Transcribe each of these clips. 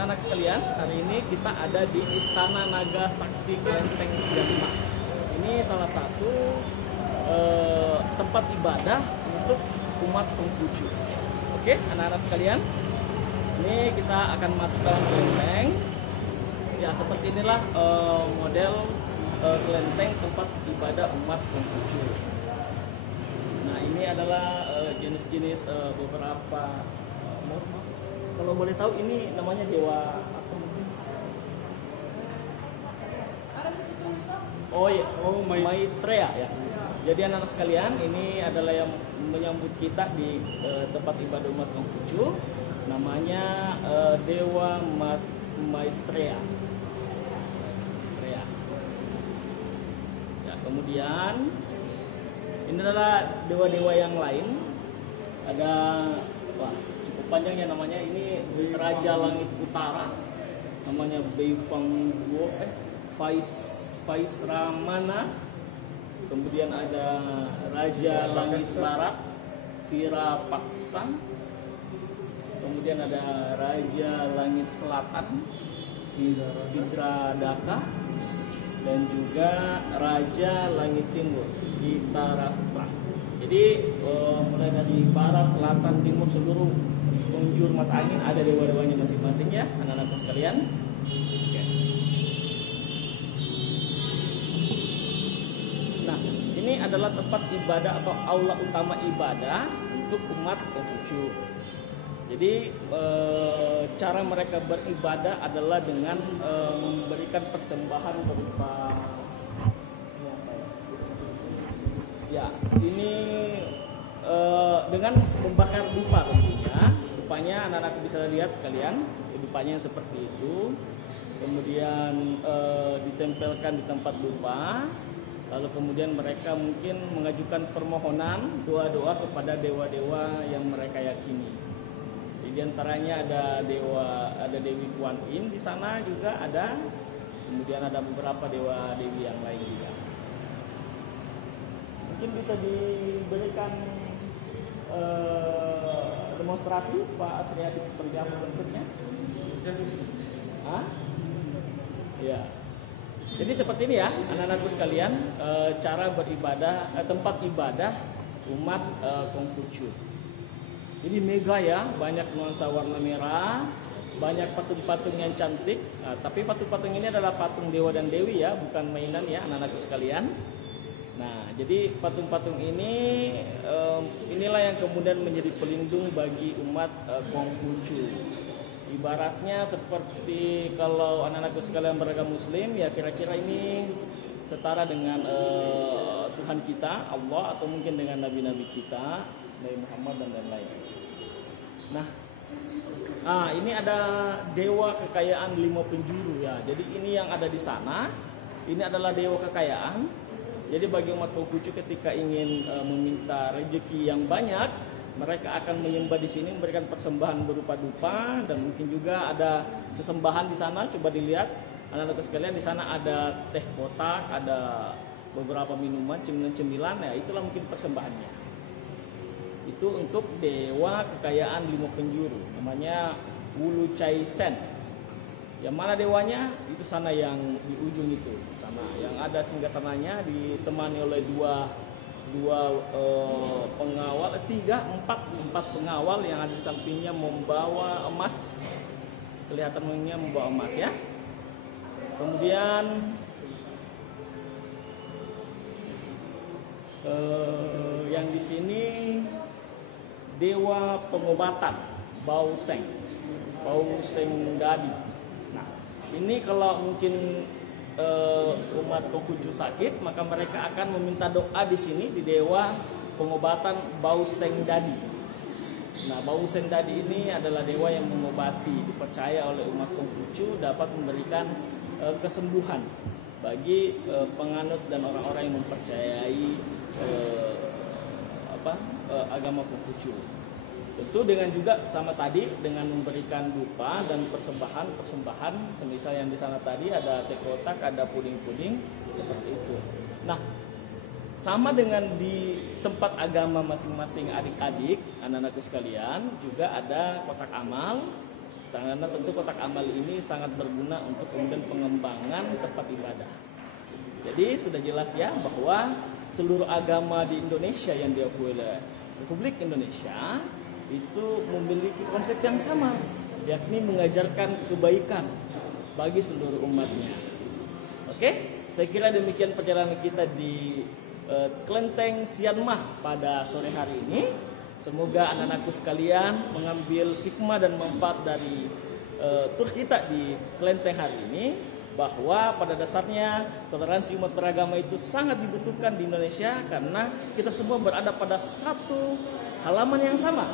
anak-anak sekalian, hari ini kita ada di Istana Naga Sakti Klenteng 95. Ini salah satu tempat ibadah untuk umat Konghucu. Oke, anak-anak sekalian, ini kita akan masuk dalam kelenteng. Ya, seperti inilah model kelenteng tempat ibadah umat Konghucu. Nah, ini adalah jenis-jenis beberapa. Kalau boleh tahu ini namanya dewa apa? Oh ya, Maitreya ya. Jadi anak-anak sekalian, ini adalah yang menyambut kita di tempat ibadah umat Konghucu. Namanya Dewa Maitreya. Ya, kemudian ini adalah dewa-dewa yang lain. Ada cukup panjang ya namanya. Ini Raja Langit Utara, namanya Beifangguo, Vaisramana. Kemudian ada Raja Langit Barat, Virapaksa. Kemudian ada Raja Langit Selatan, Vidradaka. Dan juga Raja Langit Timur, Gitarastra. Jadi mulai dari barat, selatan, timur, seluruh penjuru mata angin ada dewa-dewanya masing-masing ya, anak-anakku sekalian. Oke. Nah, ini adalah tempat ibadah atau aula utama ibadah untuk umat Konghucu. Jadi cara mereka beribadah adalah dengan memberikan persembahan berupa ini dengan membakar dupa tentunya. Dupanya anak-anak bisa lihat sekalian, dupanya seperti itu. Kemudian ditempelkan di tempat dupa. Lalu kemudian mereka mungkin mengajukan permohonan, doa-doa kepada dewa-dewa yang mereka yakini. Di antaranya ada Dewi Kuan Yin di sana juga ada. Kemudian ada beberapa dewa dewi yang lain juga. Mungkin bisa diberikan demonstrasi Pak Asriadi seperti apa bentuknya? Ya. Jadi seperti ini ya, anak-anakku sekalian, cara beribadah, tempat ibadah umat Konghucu. Jadi mega ya, banyak nuansa warna merah, banyak patung-patung yang cantik. Nah, tapi patung-patung ini adalah patung dewa dan dewi ya, bukan mainan ya anak-anakku sekalian. Nah, jadi patung-patung ini inilah yang kemudian menjadi pelindung bagi umat Konghucu. Ibaratnya seperti kalau anak-anakku sekalian beragama Muslim ya, kira-kira ini setara dengan Tuhan kita, Allah, atau mungkin dengan nabi-nabi kita, Nabi Muhammad dan lain-lain. Nah, ini ada dewa kekayaan 5 penjuru ya. Jadi ini yang ada di sana. Ini adalah dewa kekayaan. Jadi bagi umat Konghucu ketika ingin meminta rezeki yang banyak, mereka akan menyembah di sini, memberikan persembahan berupa dupa, dan mungkin juga ada sesembahan di sana. Coba dilihat anak-anak sekalian, di sana ada teh kotak, ada beberapa minuman, cemilan-cemilan. Ya, itulah mungkin persembahannya. Itu untuk dewa kekayaan 5 penjuru, namanya Wulu Chai Sen. Yang mana dewanya? Itu sana yang di ujung itu, sana yang ada singgasananya, ditemani oleh dua pengawal, empat pengawal yang ada di sampingnya membawa emas. Kelihatannya membawa emas ya. Kemudian yang di sini dewa pengobatan Bauseng Dadi. Nah, ini kalau mungkin umat Konghucu sakit, maka mereka akan meminta doa di sini di dewa pengobatan Bauseng Dadi. Nah, Bauseng Dadi ini adalah dewa yang mengobati, dipercaya oleh umat Konghucu dapat memberikan kesembuhan bagi penganut dan orang-orang yang mempercayai agama Konghucu. Tentu dengan juga sama tadi, dengan memberikan dupa dan persembahan, semisal yang di sana tadi ada teh kotak, ada puding-puding seperti itu. Nah, sama dengan di tempat agama masing-masing adik-adik, anak-anakku sekalian, juga ada kotak amal Karena tentu kotak amal ini sangat berguna untuk kemudian pengembangan tempat ibadah. Jadi sudah jelas ya bahwa seluruh agama di Indonesia yang diakui oleh Republik Indonesia itu memiliki konsep yang sama, yakni mengajarkan kebaikan bagi seluruh umatnya. Oke, saya kira demikian perjalanan kita di Kelenteng Sianmah pada sore hari ini. Semoga anak-anakku sekalian mengambil hikmah dan manfaat dari tur kita di Kelenteng hari ini, bahwa pada dasarnya toleransi umat beragama itu sangat dibutuhkan di Indonesia karena kita semua berada pada satu halaman yang sama,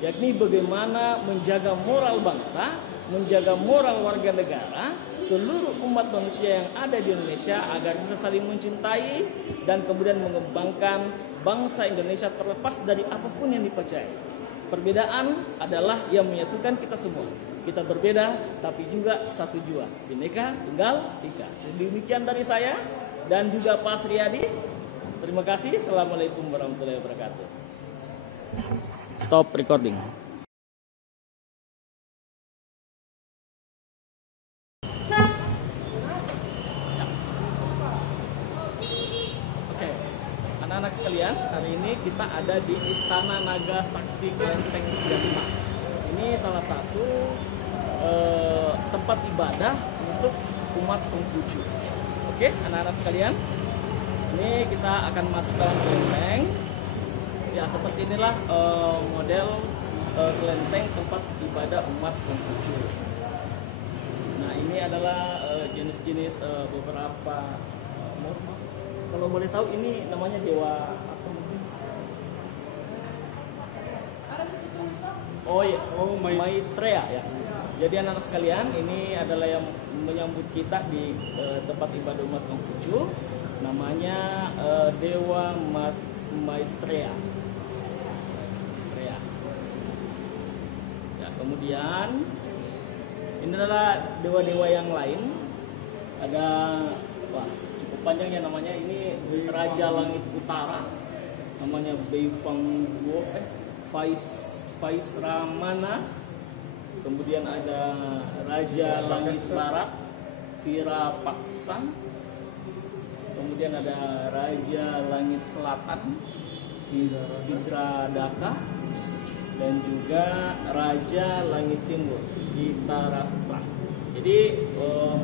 yakni bagaimana menjaga moral bangsa, menjaga moral warga negara, seluruh umat manusia yang ada di Indonesia agar bisa saling mencintai dan kemudian mengembangkan bangsa Indonesia terlepas dari apapun yang dipercayai. Perbedaan adalah yang menyatukan kita semua. Kita berbeda tapi juga satu jua. Bhinneka Tunggal Ika. Sedemikian dari saya dan juga Pak Sriyadi. Terima kasih. Assalamualaikum warahmatullahi wabarakatuh. Stop recording. Oke, anak-anak sekalian, hari ini kita ada di Istana Naga Sakti Kelenteng Sianmah. Ini salah satu tempat ibadah untuk umat Konghucu. Oke, anak-anak sekalian, ini kita akan masuk dalam kelenteng. Ya, seperti inilah model kelenteng tempat ibadah umat Konghucu. Nah, ini adalah jenis-jenis beberapa. Kalau boleh tahu, ini namanya dewa apa? Oh iya, Maitreya ya. Jadi anak-anak sekalian, ini adalah yang menyambut kita di tempat ibadah umat Konghucu. Namanya Dewa Maitreya. Ya, kemudian ini adalah dewa-dewa yang lain. Ada cukup panjang ya namanya. Ini Raja Langit Utara. Namanya Beifangguo, Vaisramana. Kemudian ada Raja Langit Barat, Virapaksa. Kemudian ada Raja Langit Selatan, Vidradaka. Dan juga Raja Langit Timur, Dhritarashtra. Jadi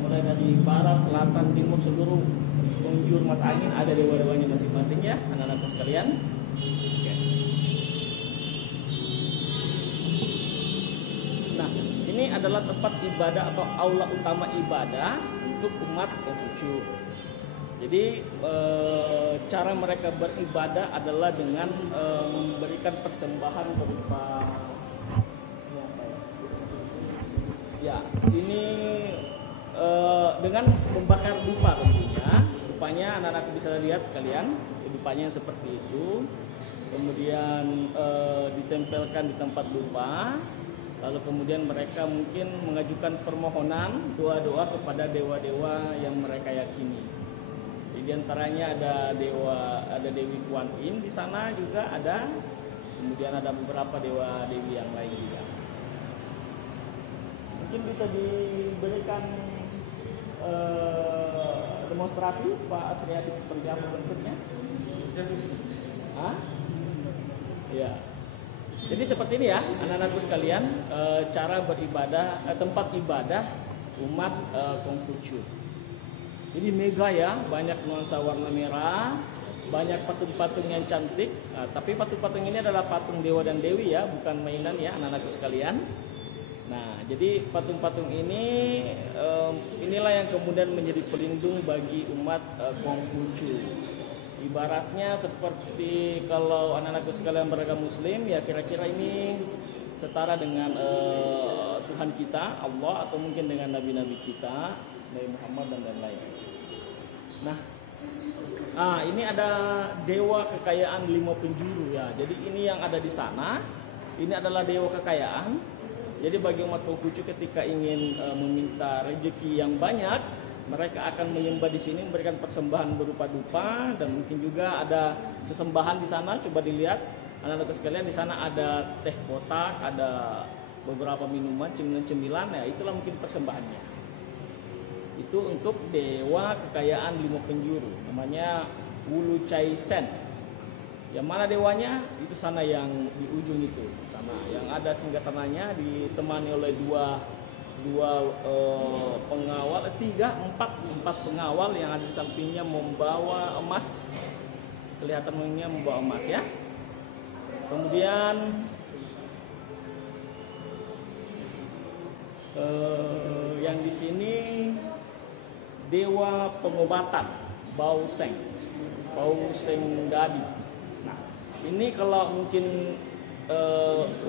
mulai dari barat, selatan, timur, seluruh penjuru mata angin ada dewa-dewanya masing-masing ya, anak-anakku sekalian. Oke. Nah, ini adalah tempat ibadah atau aula utama ibadah untuk umat Konghucu. Jadi cara mereka beribadah adalah dengan memberikan persembahan berupa ya, ini dengan membakar dupa tentunya. Dupanya anak-anak bisa lihat sekalian, dupanya seperti itu. Kemudian ditempelkan di tempat dupa. Lalu kemudian mereka mungkin mengajukan permohonan, doa-doa kepada dewa-dewa yang mereka yakini. Di antaranya ada Dewi Kuan Yin di sana juga ada. Kemudian ada beberapa dewa-dewi yang lain juga. Mungkin bisa diberikan demonstrasi Pak Sriyadi seperti apa bentuknya? Ya. Jadi seperti ini ya, anak-anakku sekalian, cara beribadah, tempat ibadah umat Konghucu. Jadi mega ya, banyak nuansa warna merah, banyak patung-patung yang cantik. Nah, tapi patung-patung ini adalah patung dewa dan dewi ya, bukan mainan ya, anak-anakku sekalian. Nah, jadi patung-patung ini inilah yang kemudian menjadi pelindung bagi umat Konghucu. Ibaratnya seperti kalau anak-anakku sekalian beragama Muslim, ya kira-kira ini setara dengan Tuhan kita, Allah, atau mungkin dengan nabi-nabi kita, Nabi Muhammad dan lain-lain. Nah, ini ada dewa kekayaan 5 penjuru ya. Jadi ini yang ada di sana, ini adalah dewa kekayaan. Jadi bagi umat Konghucu ketika ingin meminta rezeki yang banyak, mereka akan menyembah di sini, memberikan persembahan berupa dupa, dan mungkin juga ada sesembahan di sana. Coba dilihat anak-anak sekalian, di sana ada teh kotak, ada beberapa minuman, cemilan-cemilan, ya itulah mungkin persembahannya. Itu untuk dewa kekayaan 5 penjuru, namanya Wu Chai Sen. Yang mana dewanya? Itu sana yang di ujung itu, sana yang ada singgasananya ditemani oleh dua pengawal, empat pengawal yang ada di sampingnya membawa emas, kelihatannya membawa emas ya. Kemudian yang di sini dewa pengobatan Bao Seng Dadi. Nah, ini kalau mungkin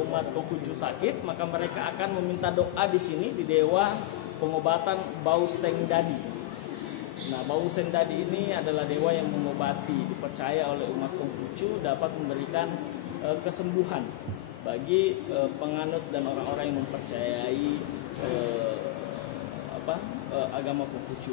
umat Konghucu sakit, maka mereka akan meminta doa di sini di dewa pengobatan Bao Seng Dadi. Nah, Bao Seng Dadi ini adalah dewa yang mengobati, dipercaya oleh umat Konghucu dapat memberikan kesembuhan bagi penganut dan orang-orang yang mempercayai agama Konghucu.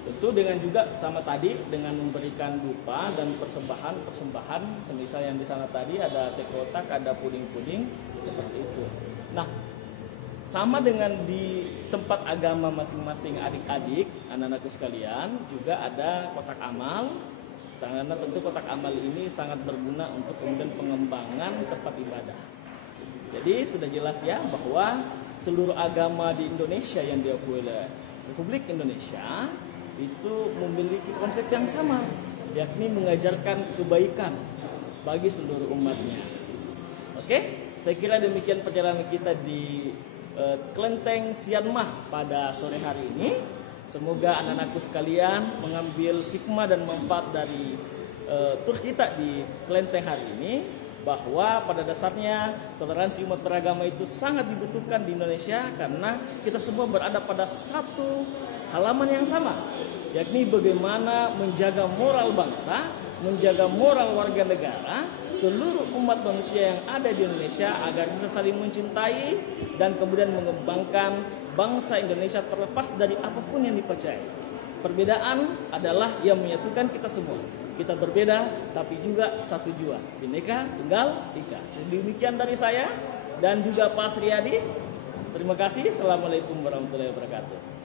Tentu dengan juga sama tadi dengan memberikan dupa dan persembahan, semisal yang di sana tadi ada teh kotak, ada puding-puding seperti itu. Nah, sama dengan di tempat agama masing-masing adik-adik, anak-anakku sekalian, juga ada kotak amal. Karena tentu kotak amal ini sangat berguna untuk kemudian pengembangan tempat ibadah. Jadi sudah jelas ya bahwa seluruh agama di Indonesia yang diakui oleh Republik Indonesia itu memiliki konsep yang sama, yakni mengajarkan kebaikan bagi seluruh umatnya. Oke, saya kira demikian perjalanan kita di Kelenteng Sian Mah pada sore hari ini. Semoga anak-anakku sekalian mengambil hikmah dan manfaat dari tur kita di Kelenteng hari ini, bahwa pada dasarnya toleransi umat beragama itu sangat dibutuhkan di Indonesia karena kita semua berada pada satu halaman yang sama, yakni bagaimana menjaga moral bangsa, menjaga moral warga negara, seluruh umat manusia yang ada di Indonesia agar bisa saling mencintai dan kemudian mengembangkan bangsa Indonesia terlepas dari apapun yang dipercayai. Perbedaan adalah yang menyatukan kita semua. Kita berbeda tapi juga satu jua. Bhinneka Tunggal Ika. Sedemikian dari saya dan juga Pak Sriyadi. Terima kasih. Assalamualaikum warahmatullahi wabarakatuh.